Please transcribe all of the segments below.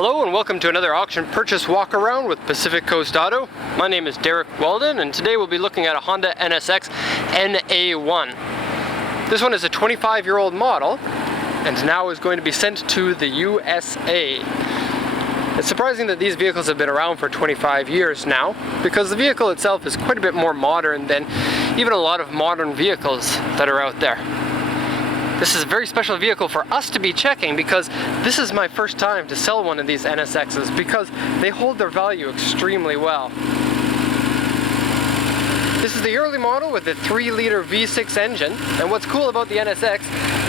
Hello and welcome to another auction purchase walk around with Pacific Coast Auto. My name is Derek Weldon and today we'll be looking at a Honda NSX NA1. This one is a 25-year-old model and now is going to be sent to the USA. It's surprising that these vehicles have been around for 25 years now because the vehicle itself is quite a bit more modern than even a lot of modern vehicles that are out there. This is a very special vehicle for us to be checking because this is my first time to sell one of these NSXs because they hold their value extremely well. This is the early model with the 3-liter V6 engine, and what's cool about the NSX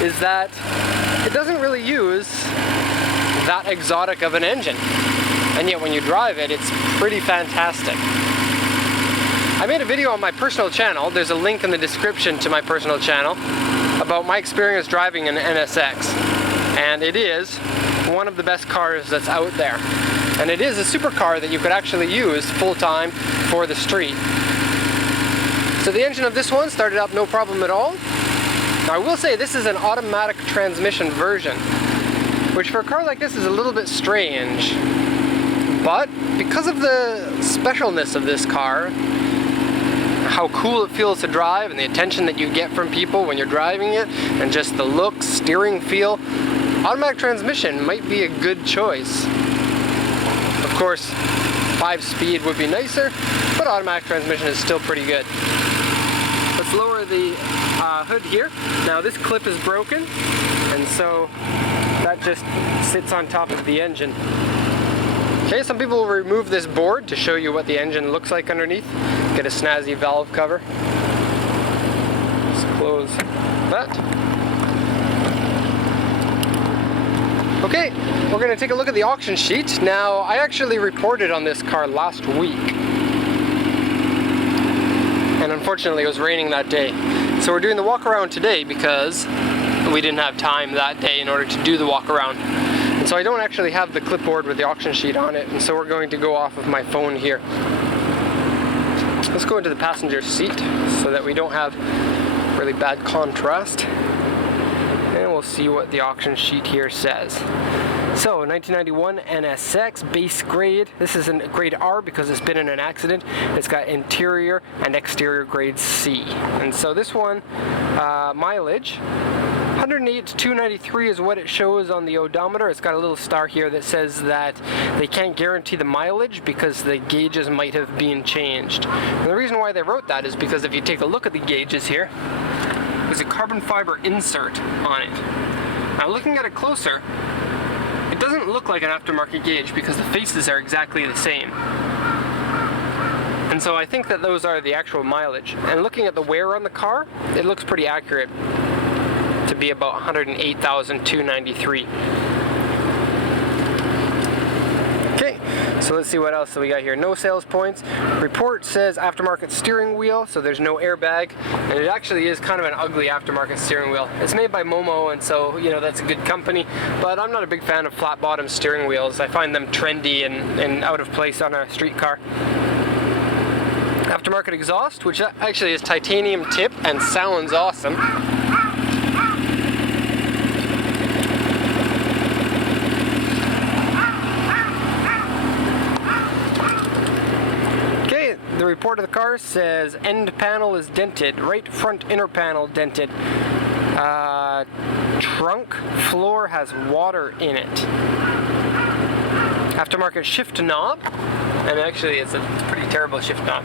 is that it doesn't really use that exotic of an engine, and yet when you drive it, it's pretty fantastic. I made a video on my personal channel, there's a link in the description to my personal channel, about my experience driving an NSX, and it is one of the best cars that's out there, and it is a supercar that you could actually use full-time for the street. So the engine of this one started up no problem at all. Now I will say this is an automatic transmission version, which for a car like this is a little bit strange, but because of the specialness of this car, how cool it feels to drive and the attention that you get from people when you're driving it, and just the look, steering feel, automatic transmission might be a good choice. Of course, 5-speed would be nicer, but automatic transmission is still pretty good. Let's lower the hood here. Now this clip is broken, and so that just sits on top of the engine. Okay, some people will remove this board to show you what the engine looks like underneath. Get a snazzy valve cover. Just close that. Okay, we're going to take a look at the auction sheet. Now, I actually reported on this car last week, and unfortunately it was raining that day. So we're doing the walk around today because we didn't have time that day in order to do the walk around. And so I don't actually have the clipboard with the auction sheet on it, and so we're going to go off of my phone here. Let's go into the passenger seat so that we don't have really bad contrast, and we'll see what the auction sheet here says. So 1991 NSX base grade. This is in grade R because it's been in an accident. It's got interior and exterior grade C, and so this one mileage 108 to 293 is what it shows on the odometer. It's got a little star here that says that they can't guarantee the mileage because the gauges might have been changed. And the reason why they wrote that is because if you take a look at the gauges here, there's a carbon fiber insert on it. Now looking at it closer, it doesn't look like an aftermarket gauge because the faces are exactly the same. And so I think that those are the actual mileage. And looking at the wear on the car, it looks pretty accurate to be about 108,293. Okay, so let's see what else we got here. No sales points. Report says aftermarket steering wheel, so there's no airbag, and it actually is kind of an ugly aftermarket steering wheel. It's made by Momo, and so, you know, that's a good company, but I'm not a big fan of flat bottom steering wheels. I find them trendy and out of place on a street car. Aftermarket exhaust, which actually is titanium tip and sounds awesome. The report of the car says end panel is dented, right front inner panel dented. Trunk floor has water in it. Aftermarket shift knob, and actually it's a pretty terrible shift knob.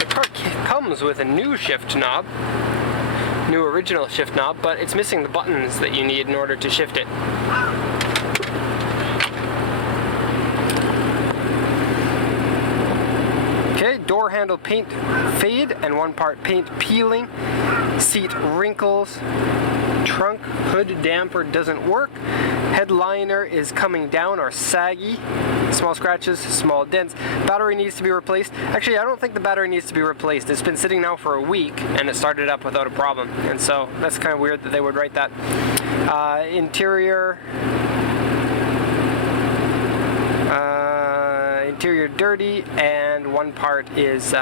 The car comes with a new shift knob, new original shift knob, but it's missing the buttons that you need in order to shift it. Okay, door handle paint fade and 1 part paint peeling, seat wrinkles, trunk hood damper doesn't work, headliner is coming down or saggy, small scratches, small dents, battery needs to be replaced. Actually, I don't think the battery needs to be replaced. It's been sitting now for a week and it started up without a problem, and so that's kind of weird that they would write that. Interior dirty, and 1 part is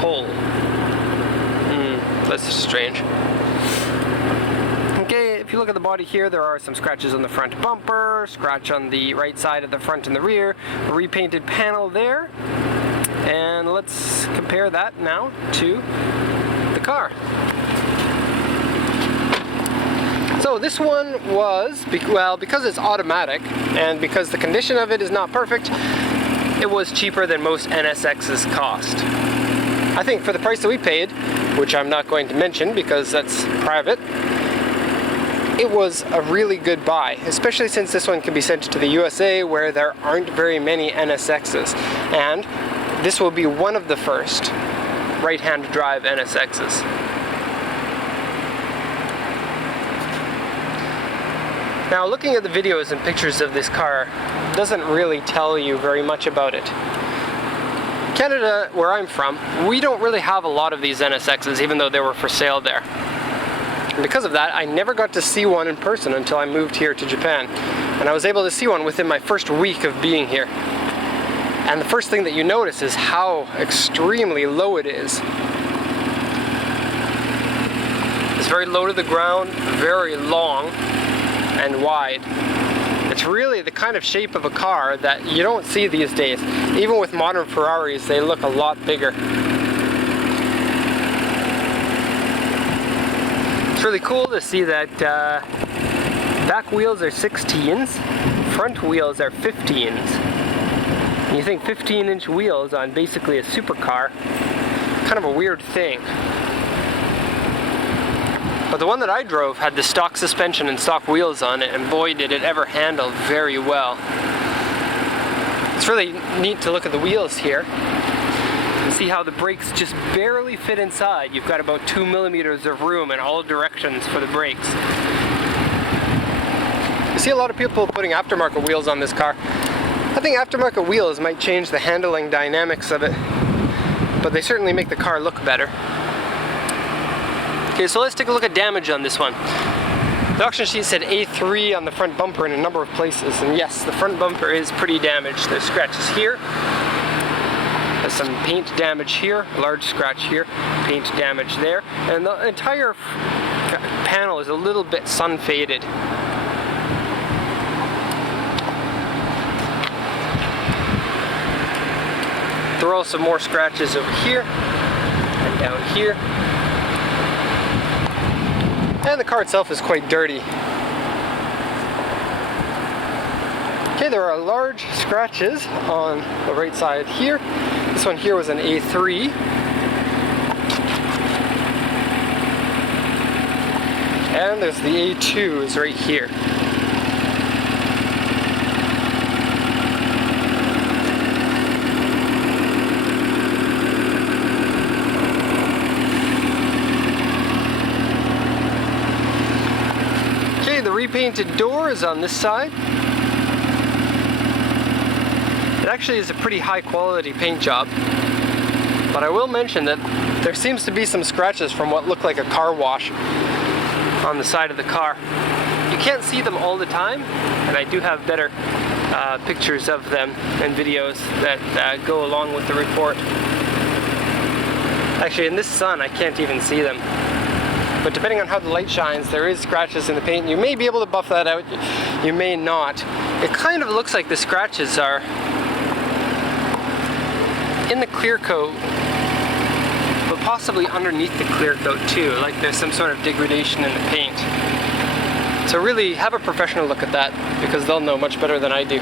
whole. That's strange. Okay, if you look at the body here, there are some scratches on the front bumper, scratch on the right side of the front and the rear, a repainted panel there, and let's compare that now to the car. So this one was, well, because it's automatic and because the condition of it is not perfect, it was cheaper than most NSX's cost. I think for the price that we paid, which I'm not going to mention because that's private, it was a really good buy, especially since this one can be sent to the USA where there aren't very many NSXs. And this will be one of the first right-hand drive NSXs. Now, looking at the videos and pictures of this car doesn't really tell you very much about it. Canada, where I'm from, we don't really have a lot of these NSXs, even though they were for sale there. And because of that, I never got to see one in person until I moved here to Japan. And I was able to see one within my first week of being here. And the first thing that you notice is how extremely low it is. It's very low to the ground, very long and wide. It's really the kind of shape of a car that you don't see these days. Even with modern Ferraris, they look a lot bigger. It's really cool to see that back wheels are 16s, front wheels are 15s. And you think 15-inch wheels on basically a supercar, kind of a weird thing. But the one that I drove had the stock suspension and stock wheels on it, and boy did it ever handle very well. It's really neat to look at the wheels here and see how the brakes just barely fit inside. You've got about 2 millimeters of room in all directions for the brakes. You see a lot of people putting aftermarket wheels on this car. I think aftermarket wheels might change the handling dynamics of it, but they certainly make the car look better. Okay, so let's take a look at damage on this one. The auction sheet said A3 on the front bumper in a number of places, and yes, the front bumper is pretty damaged. There's scratches here, there's some paint damage here, a large scratch here, paint damage there, and the entire panel is a little bit sun faded. There are also more scratches over here and down here. And the car itself is quite dirty. Okay, there are large scratches on the right side here. This one here was an A3. And there's the A2s right here. The repainted door is on this side. It actually is a pretty high quality paint job, but I will mention that there seems to be some scratches from what look like a car wash on the side of the car. You can't see them all the time, and I do have better pictures of them and videos that go along with the report. Actually, in this sun I can't even see them. But depending on how the light shines, there is scratches in the paint. You may be able to buff that out, you may not. It kind of looks like the scratches are in the clear coat, but possibly underneath the clear coat too, like there's some sort of degradation in the paint. So really have a professional look at that, because they'll know much better than I do.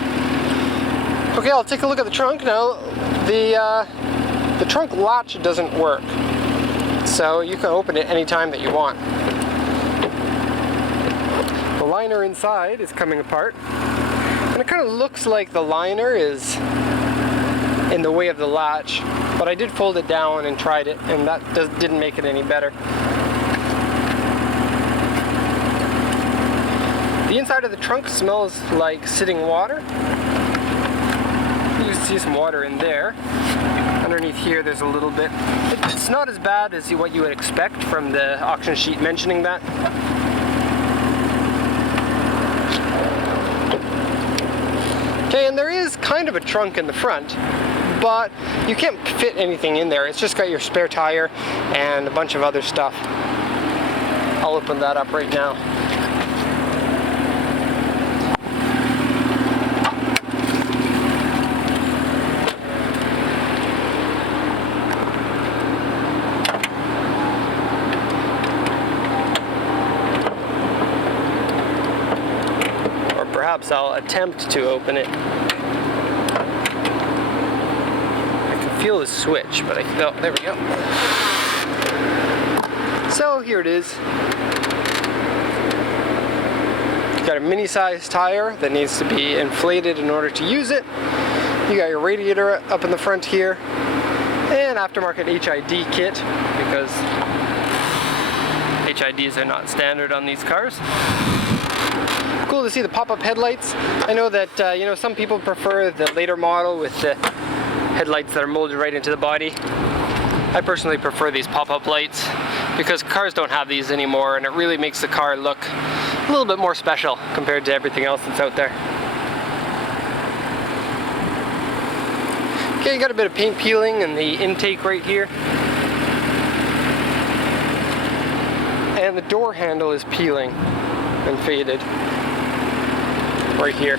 Okay, I'll take a look at the trunk now. The trunk latch doesn't work, so you can open it anytime that you want. The liner inside is coming apart, and it kind of looks like the liner is in the way of the latch, but I did fold it down and tried it, and that didn't make it any better. The inside of the trunk smells like sitting water. You can see some water in there. Underneath here there's a little bit. It's not as bad as what you would expect from the auction sheet mentioning that. Okay, and there is kind of a trunk in the front, but you can't fit anything in there. It's just got your spare tire and a bunch of other stuff. I'll open that up right now. perhaps I'll attempt to open it. I can feel the switch, but oh, there we go. So here it is. You've got a mini-sized tire that needs to be inflated in order to use it. You got your radiator up in the front here, and aftermarket HID kit, because HIDs are not standard on these cars. Cool to see the pop-up headlights. I know that you know, some people prefer the later model with the headlights that are molded right into the body. I personally prefer these pop-up lights because cars don't have these anymore, and it really makes the car look a little bit more special compared to everything else that's out there. Okay, you got a bit of paint peeling in the intake right here. And the door handle is peeling and faded right here.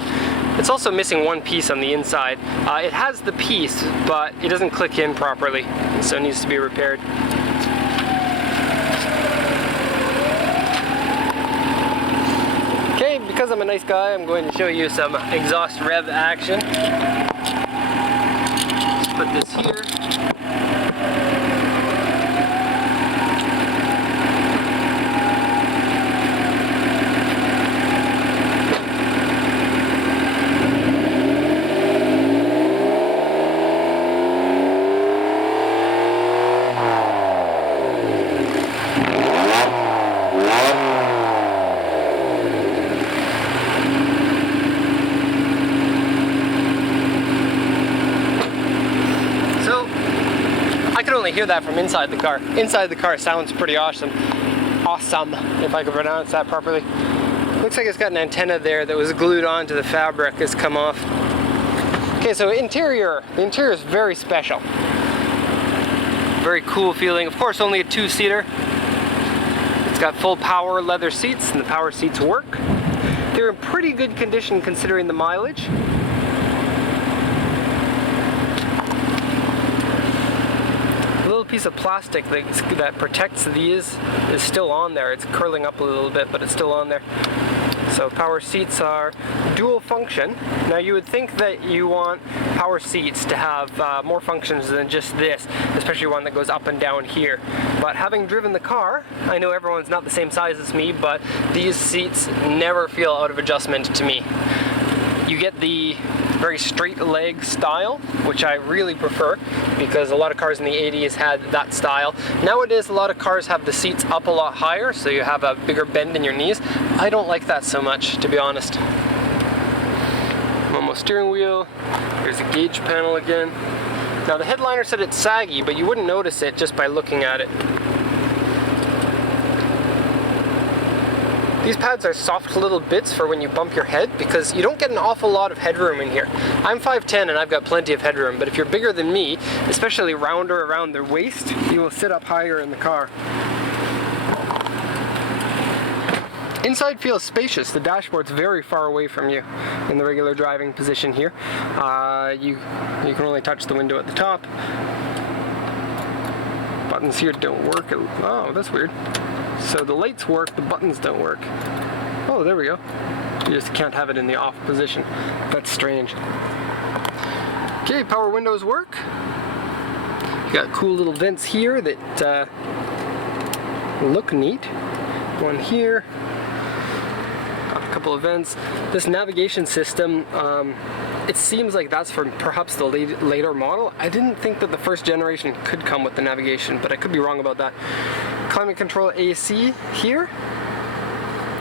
It's also missing one piece on the inside. It has the piece, but it doesn't click in properly, so it needs to be repaired. Okay, because I'm a nice guy, I'm going to show you some exhaust rev action. Put this here. Hear that from inside the car. Inside the car sounds pretty awesome. Awesome, if I can pronounce that properly. Looks like it's got an antenna there that was glued onto the fabric, has come off. Okay, so interior. The interior is very special. Very cool feeling. Of course, only a two-seater. It's got full power leather seats, and the power seats work. They're in pretty good condition considering the mileage. Piece of plastic that protects these is still on there. It's curling up a little bit, but it's still on there. So power seats are dual function. Now you would think that you want power seats to have more functions than just this, especially one that goes up and down here. But having driven the car, I know everyone's not the same size as me, but these seats never feel out of adjustment to me. You get the very straight leg style, which I really prefer because a lot of cars in the 80s had that style. Nowadays, a lot of cars have the seats up a lot higher, so you have a bigger bend in your knees. I don't like that so much, to be honest. Momo steering wheel. Here's the gauge panel again. Now the headliner said it's saggy, but you wouldn't notice it just by looking at it. These pads are soft little bits for when you bump your head because you don't get an awful lot of headroom in here. I'm 5'10" and I've got plenty of headroom, but if you're bigger than me, especially rounder around the waist, you will sit up higher in the car. Inside feels spacious. The dashboard's very far away from you in the regular driving position here. You can only touch the window at the top. Buttons here don't work. Oh, that's weird. So the lights work, the buttons don't work. Oh, there we go. You just can't have it in the off position. That's strange. Okay, power windows work. You got cool little vents here that look neat. One here. Got a couple of vents. This navigation system, it seems like that's for perhaps the later model. I didn't think that the first generation could come with the navigation, but I could be wrong about that. Climate control AC here.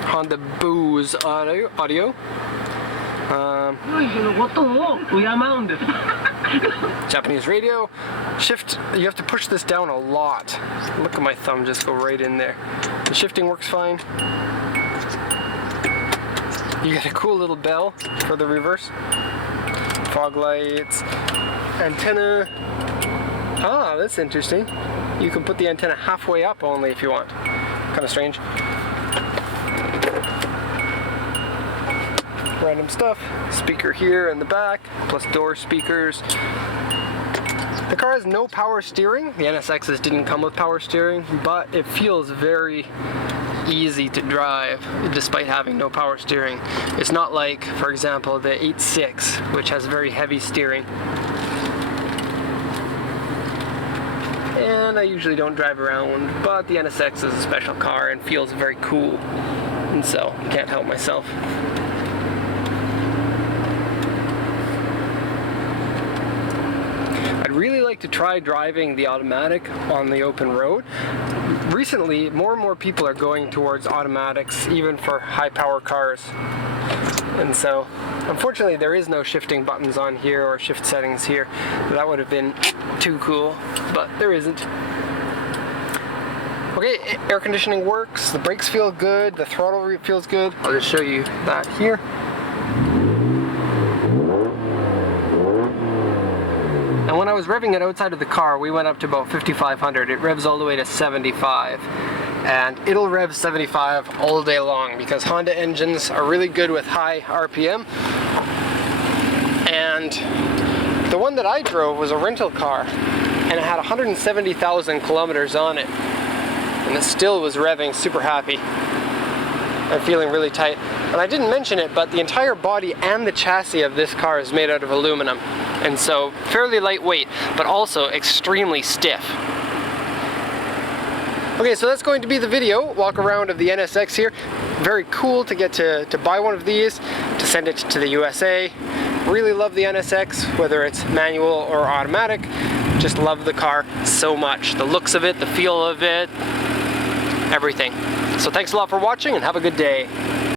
Honda Bose audio. Japanese radio. Shift, you have to push this down a lot. Look at my thumb just go right in there. The shifting works fine. You get a cool little bell for the reverse. Fog lights. Antenna. Ah, that's interesting. You can put the antenna halfway up only if you want. Kind of strange. Random stuff. Speaker here in the back, plus door speakers. The car has no power steering. The NSXs didn't come with power steering, but it feels very easy to drive despite having no power steering. It's not like, for example, the 8.6, which has very heavy steering. And I usually don't drive around, but the NSX is a special car and feels very cool, and so I can't help myself. I'd really like to try driving the automatic on the open road. Recently, more and more people are going towards automatics, even for high power cars. And so, unfortunately, there is no shifting buttons on here or shift settings here. That would have been too cool, but there isn't. Okay, air conditioning works, the brakes feel good, the throttle feels good. I'll just show you that here. And when I was revving it outside of the car, we went up to about 5,500. It revs all the way to 75. And it'll rev 75 all day long because Honda engines are really good with high RPM. And the one that I drove was a rental car, and it had 170,000 kilometers on it. And it still was revving super happy and feeling really tight. And I didn't mention it, but the entire body and the chassis of this car is made out of aluminum. And so fairly lightweight, but also extremely stiff. Okay, so that's going to be the video, walk around of the NSX here. Very cool to get to buy one of these, to send it to the USA. Really love the NSX, whether it's manual or automatic. Just love the car so much. The looks of it, the feel of it, everything. So thanks a lot for watching and have a good day.